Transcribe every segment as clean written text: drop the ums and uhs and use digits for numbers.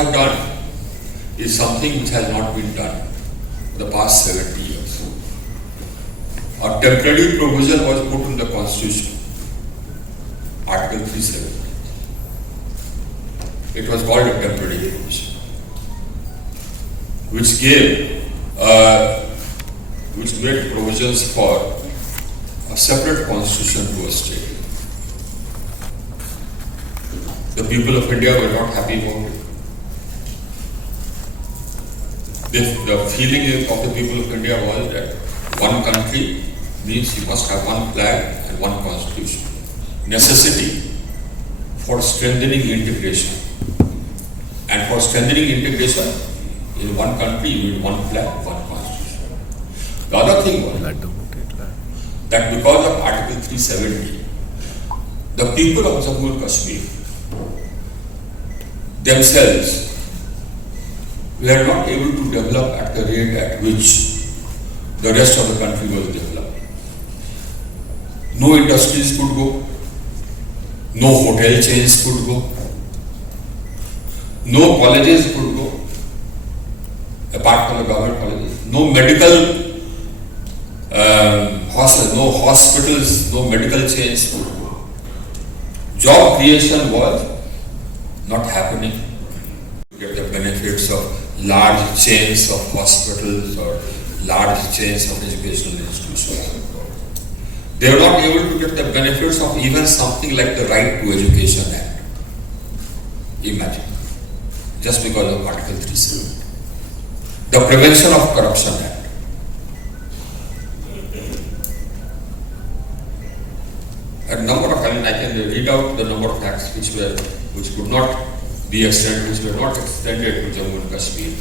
have done is something which has not been done for the past 70 years. A temporary provision was put in the Constitution, Article 370. It was called a temporary provision, which made provisions for a separate constitution to a state. The people of India were not happy about it. The feeling of the people of India was that one country means you must have one flag and one constitution. Necessity for strengthening integration. And for strengthening integration in one country, you need one flag, one constitution. The other thing was that because of Article 370, the people of Jammu and Kashmir themselves were not able to develop at the rate at which the rest of the country was developing. No industries could go, no hotel chains could go, no colleges could go, apart from the government colleges, no medical no hospitals, no medical chains could go. Job creation was not happening. You get the benefits of large chains of hospitals or large chains of educational institutions. They were not able to get the benefits of even something like the Right to Education Act. Imagine, just because of Article 370. The Prevention of Corruption Act. A number of, I can read out the number of acts which could not be extended, which were not extended to Jammu and Kashmir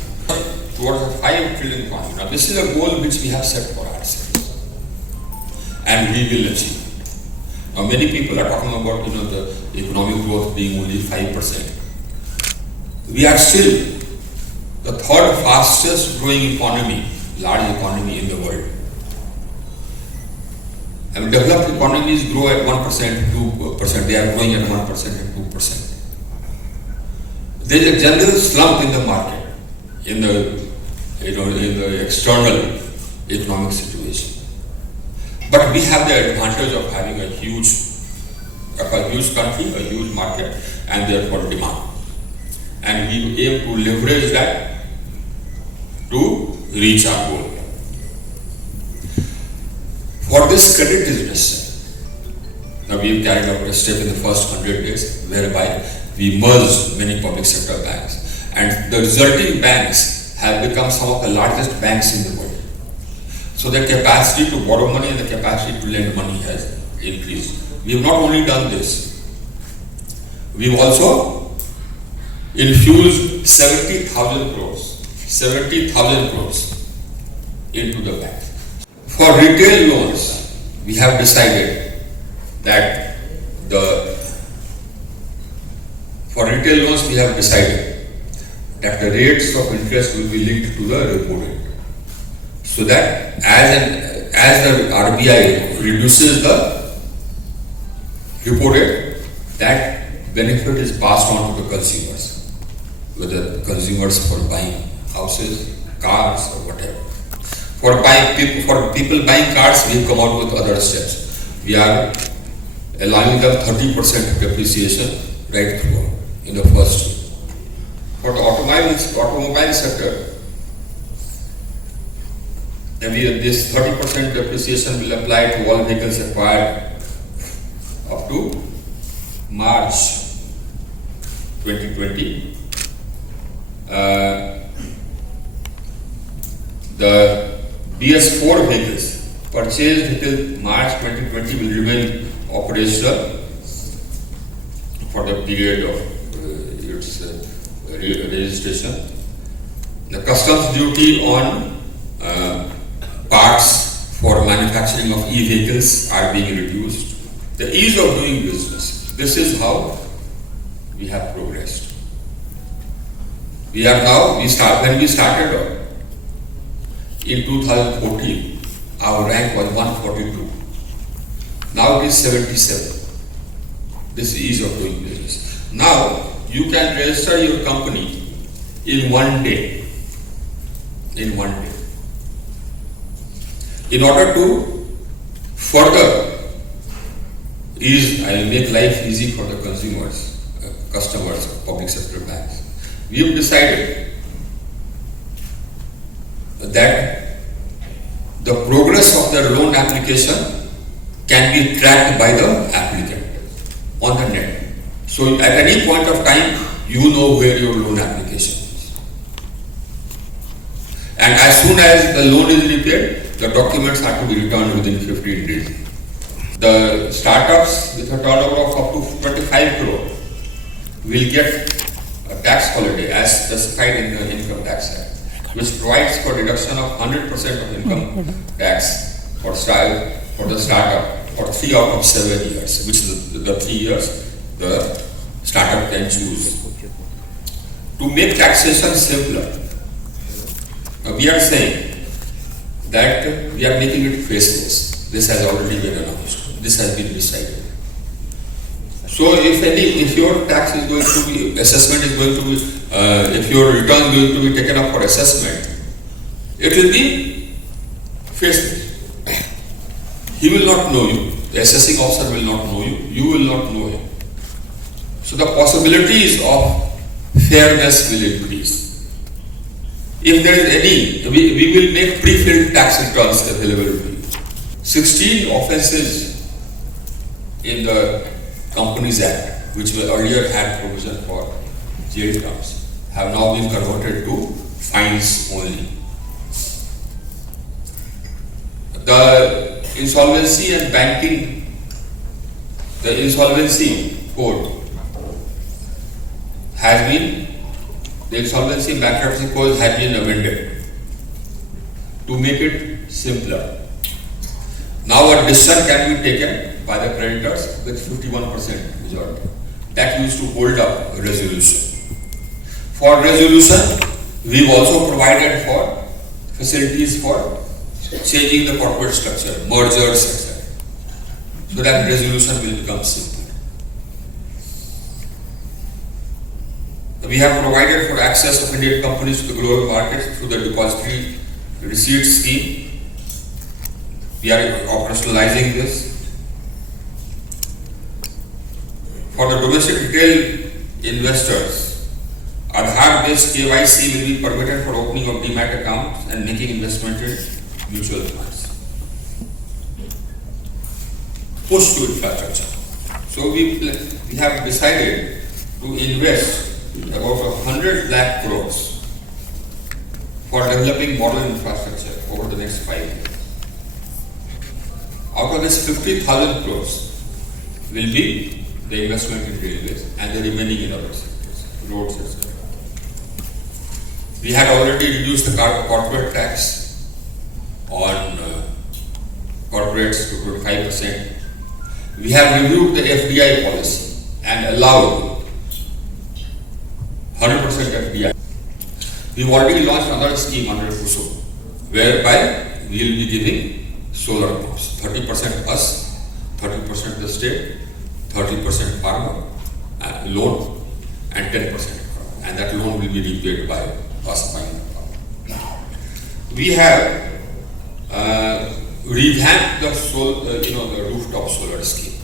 towards a 5 trillion economy. Now, this is a goal which we have set for ourselves, and we will achieve it. Now, many people are talking about the economic growth being only 5%. We are still the third fastest growing economy, large economy in the world. I mean, developed economies grow at 1%, 2%. They are growing at 1% and 2%. There is a general slump in the market, in the external economic situation. But we have the advantage of having a huge country, a huge market, and therefore demand. And we aim to leverage that to reach our goal. For this, credit is necessary. Now, we have carried out a step in the first 100 days whereby we merged many public sector banks, and the resulting banks have become some of the largest banks in the world. So the capacity to borrow money and the capacity to lend money has increased. We have not only done this, we have also infused 70,000 crores into the bank. For retail loans, we have decided that the rates of interest will be linked to the repo rate, so that as the RBI reduces the repo rate, that benefit is passed on to the consumers, whether consumers for buying houses, cars, or whatever. For people buying cars, we have come out with other steps. We are allowing them 30% depreciation right through in the first year. For the automobile sector, this 30% depreciation will apply to all vehicles acquired up to March 2020. The BS4 vehicles purchased till March 2020 will remain operational for the period of its registration. The customs duty on parts for manufacturing of e-vehicles are being reduced. The ease of doing business. This is how we have progressed. When we started in 2014, our rank was 142. Now it is 77. This is ease of doing business. Now you can register your company in 1 day. In 1 day. In order to further make life easy for the consumers, customers of public sector banks, we have decided that the progress of their loan application can be tracked by the applicant on the net. So at any point of time, you know where your loan application is. And as soon as the loan is repaid, the documents are to be returned within 15 days. The startups with a turnover of up to 25 crore will get a tax holiday as specified in the Income Tax Act, which provides for deduction of 100% of income tax for the startup for 3 out of 7 years, which is the 3 years the startup can choose. To make taxation simpler, we are saying that we are making it faceless. This has already been announced. This has been decided. So if your tax is going to be, assessment is going to be, if your return is going to be taken up for assessment, it will be faceless. He will not know you. The assessing officer will not know you. You will not know him. So the possibilities of fairness will increase. If there is any, we will make pre-filled tax returns available to you. 16 offences in the Companies Act, which were earlier had provision for jail terms, have now been converted to fines only. The insolvency and banking, the insolvency code has been, the insolvency and bankruptcy code has been amended to make it simpler. Now a decision can be taken by the creditors with 51% majority. That used to hold up a resolution. For resolution, we've also provided for facilities for changing the corporate structure, mergers, etc. So that resolution will become simpler. We have provided for access of Indian companies to the global market through the depository receipt scheme. We are operationalizing this. For the domestic retail investors, Aadhaar-based KYC will be permitted for opening of demat accounts and making investment in mutual funds. Push to infrastructure. So we have decided to invest about 100 lakh crores for developing modern infrastructure over the next 5 years. Out of this, 50,000 crores will be the investment in railways and the remaining in other sectors, roads, etc. We had already reduced the corporate tax on corporates to 25%. We have reviewed the FDI policy and allowed 100% FDI. We've already launched another scheme under KUSUM, whereby we will be giving solar pumps, 30% us, 30% the state, 30% farmer loan, and 10% farmer. And that loan will be repaid by us buying the power. We have revamped the rooftop solar scheme.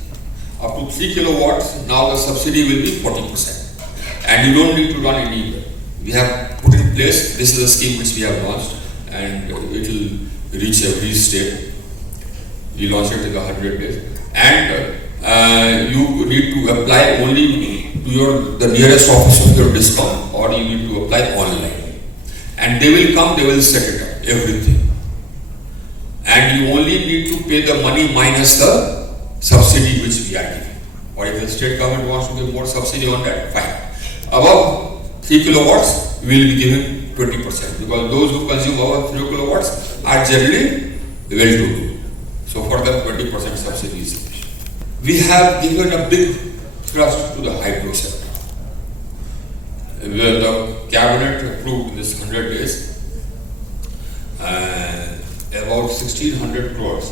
Up to 3 kilowatts, now the subsidy will be 40%. And you don't need to run any year. We have put in place, this is a scheme which we have launched, and it will reach every state. We launched it in 100 days. And you need to apply only to the nearest office of your discount, or you need to apply online. And they will come, they will set it up, everything. And you only need to pay the money minus the subsidy which we are giving. Or if the state government wants to give more subsidy on that, fine. Above 3 kilowatts, we will be given 20%, because those who consume above 3 kilowatts are generally well-to-do. So for them, 20% subsidy is sufficient. We have given a big thrust to the hydro sector. The cabinet approved in this 100 days about 1,600 crores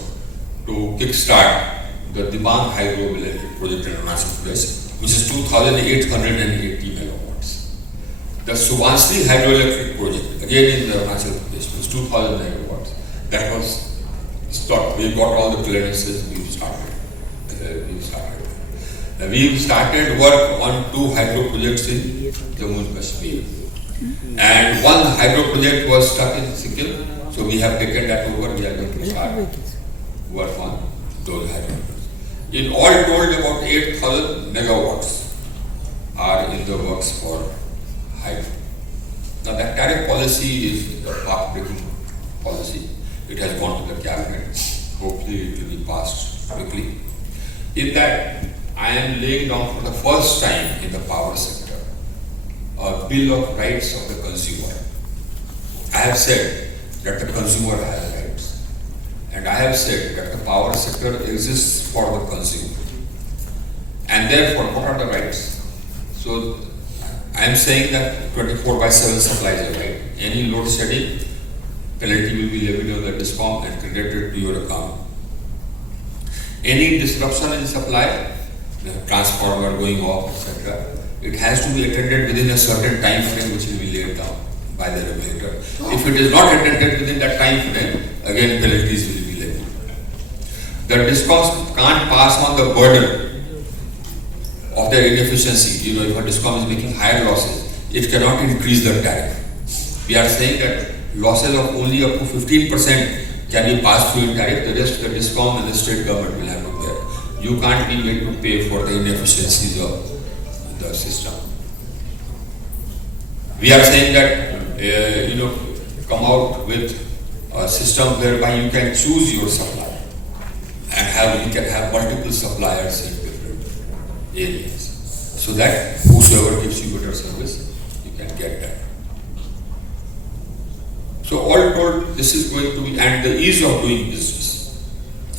to kickstart the Dibang hydroelectric project in Arunachal Pradesh, which is 2,880 megawatts. the Subansiri hydroelectric project, again in the Arunachal Pradesh, was 2000 megawatts. That was stopped. We got all the clearances, we started. We started work on 2 hydro projects in Jammu and Kashmir. And one hydro project was stuck in Singh, so we have taken that over. We are going to start work on those hydro projects. In all told, about 8,000 megawatts are in the works for hydro. Now that tariff policy is a path-breaking policy. It has gone to the cabinet. Hopefully it will be passed quickly. In that, I am laying down for the first time in the power sector a bill of rights of the consumer. I have said that the consumer has rights, and I have said that the power sector exists for the consumer. And therefore, what are the rights? So, I am saying that 24/7 supply is a right. Any load shedding, penalty will be levied on the DISCOM and credited to your account. Any disruption in supply, transformer going off, etc., it has to be attended within a certain time frame which will be laid down by the regulator. If it is not attended within that time frame, again penalties will be levied. The DISCOMs can't pass on the burden of their inefficiency. You know, if a DISCOM is making higher losses, it cannot increase the tariff. We are saying that losses of only up to 15% can be passed through in tariff. The rest, the DISCOM and the state government will have to bear. You can't be made to pay for the inefficiencies of the system. We are saying that come out with a system whereby you can choose your supplier and you can have multiple suppliers in different areas, so that whosoever gives you better service, you can get that. So all told, this is going to be, and the ease of doing business.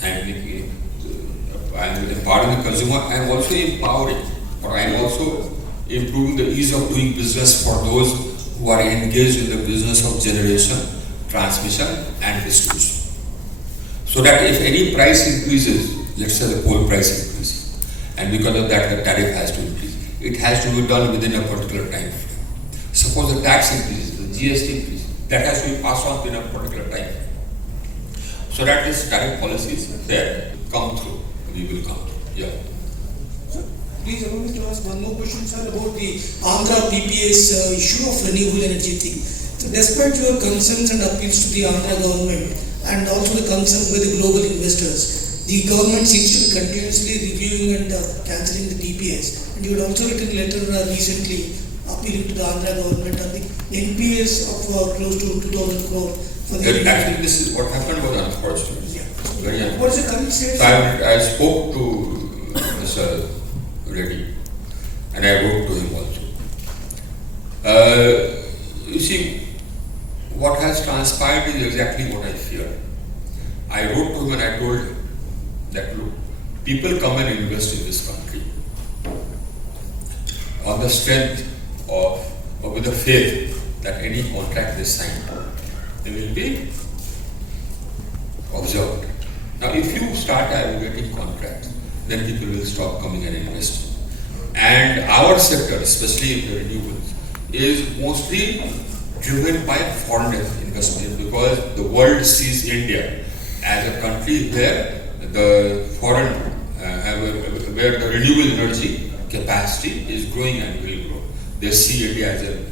I am empowering the consumer. I am also empowering, or I am also improving the ease of doing business for those who are engaged in the business of generation, transmission, and distribution. So that if any price increases, let's say the coal price increases, and because of that the tariff has to increase, it has to be done within a particular time frame. Suppose the tax increases, the GST increases, that has to be passed on within a particular time frame. So that this tariff policy is there, come through, we will come through. Yeah. Please allow me to ask one more question, sir, about the Andhra PPA's issue of renewable energy thing. So despite your concerns and appeals to the Andhra government and also the concerns by the global investors, the government seems to be continuously reviewing and cancelling the PPAs. And you had also written a letter recently appealing to the Andhra government on the NPAs of close to 2,000 crore. For the actually, this is what happened was unfortunate. Yeah. Very unfortunate. What is the current status? So I spoke to Mr. Reddy, and I wrote to him also. You see, what has transpired is exactly what I feared. I wrote to him and I told him that, look, people come and invest in this country on the strength of, or with the faith that any contract they sign, they will be observed. Now, if you start aggregating contracts, then people will stop coming and investing. And our sector, especially in the renewables, is mostly driven by foreign investment, because the world sees India as a country where the foreign, where the renewable energy capacity is growing and will grow. They see India as a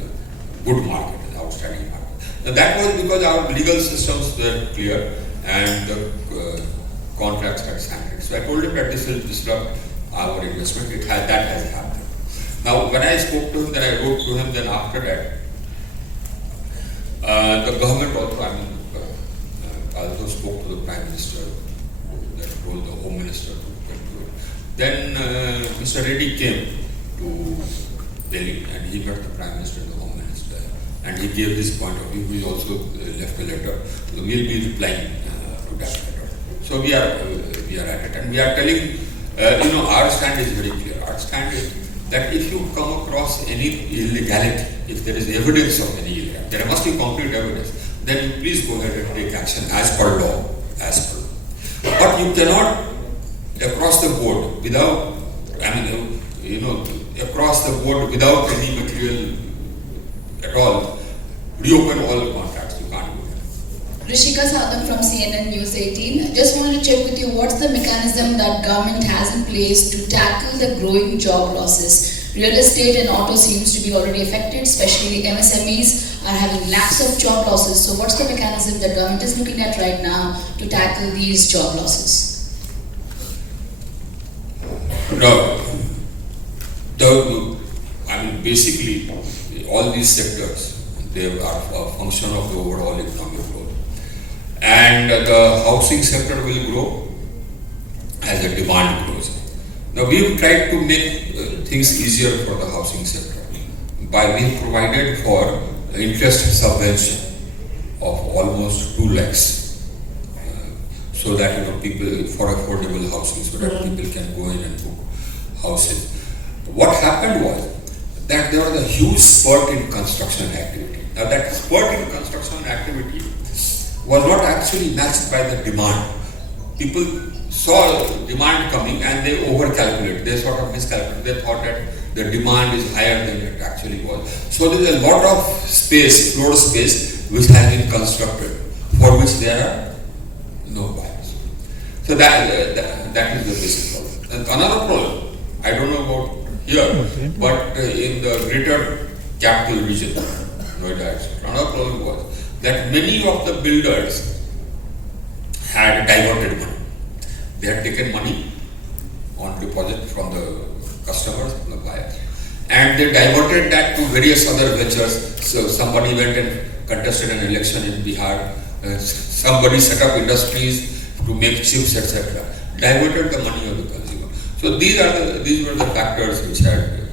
good market, an outstanding market. Now that was because our legal systems were clear and the contracts had signed. So I told him that this will disrupt our investment. That has happened. Now when I spoke to him, then I wrote to him, then after that, the government also, I also spoke to the Prime Minister, that told the Home Minister to get to it. Then Mr. Reddy came to Delhi and he met the Prime Minister and the Home Minister, and he gave his point of view. He also left a letter. So we'll be replying to that letter. So we are at it, and we are telling, our stand is very clear. Our stand is that if you come across any illegality, if there is evidence of any illegality, there must be concrete evidence, then you please go ahead and take action as per law, But you cannot, across the board, without, across the board without any material at all reopen all the contracts. You can't do that. Rishika Sagan from CNN News 18. Just wanted to check with you, what's the mechanism that government has in place to tackle the growing job losses? Real estate and auto seems to be already affected, especially MSMEs are having lakhs of job losses. So what's the mechanism that government is looking at right now to tackle these job losses? No, basically, all these sectors, they are a function of the overall economic growth. And the housing sector will grow as the demand grows. Now, we've tried to make things easier for the housing sector by being provided for interest subvention of almost 2 lakhs, so that people for affordable housing, so that people can go in and book houses. What happened was that there was a huge spurt in construction activity. Now, that spurt in construction activity was not actually matched by the demand. People saw demand coming and they overcalculated. They sort of miscalculated. They thought that the demand is higher than it actually was. So there is a lot of space, floor space, which has been constructed, for which there are no buyers. So that is the basic problem. And another problem, I don't know about here, but in the greater capital region, Noida, etc., another problem was that many of the builders had diverted money. They had taken money on deposit from the customers, from the buyers, and they diverted that to various other ventures. So somebody went and contested an election in Bihar, somebody set up industries to make chips, etc. Diverted the money of the consumer. So these were the factors which had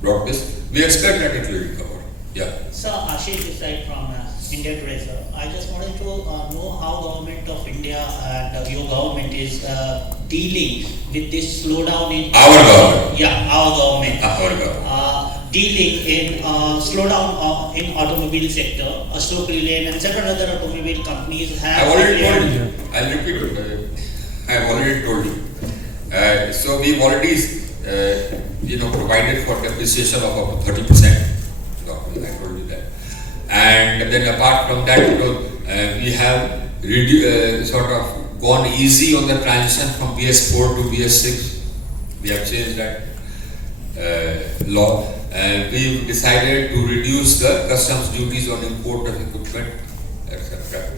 brought this. We expect that it will recover. Yeah. So Ashish this side from India Today, sir. I just wanted to know how government of India and your government is dealing with this slowdown in our government. Yeah, our government. Our government. Dealing in slowdown in automobile sector, Ashok Leyland and several other automobile companies have. I've already told you. I'll repeat it. I've already told you. So we've already provided for depreciation of up to 30%. I told you that. And then apart from that, we have sort of gone easy on the transition from BS4 to BS6. We have changed that law. We've decided to reduce the customs duties on import of equipment, etc.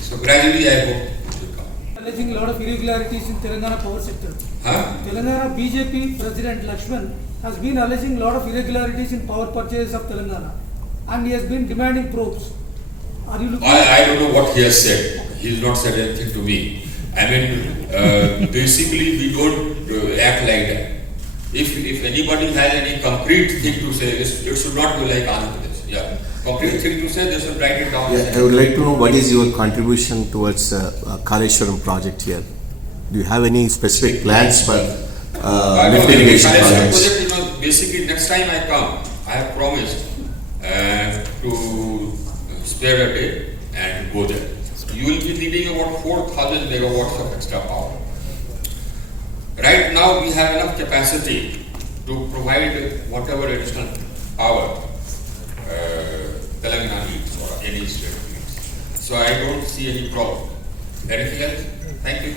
So gradually, I hope it will come. Alleging a lot of irregularities in Telangana power sector. Telangana BJP President Lakshman has been alleging a lot of irregularities in power purchases of Telangana, and he has been demanding probes. Are you looking? I don't know what he has said. He has not said anything to me. I mean, basically, we don't act like that. If anybody has any concrete thing to say, it should not be like Andhra Pradesh. Yeah, concrete thing to say, they should write it down. Yeah, I would like to know what is your contribution towards Kaleshwaram project here. Do you have any specific plans for lift irrigation projects? Project, basically, next time I come, I have promised to spare a day and go there. You will be needing about 4,000 megawatts of extra power. Right now, we have enough capacity to provide whatever additional power Telangana needs or any state needs. So I don't see any problem. Anything else? Thank you.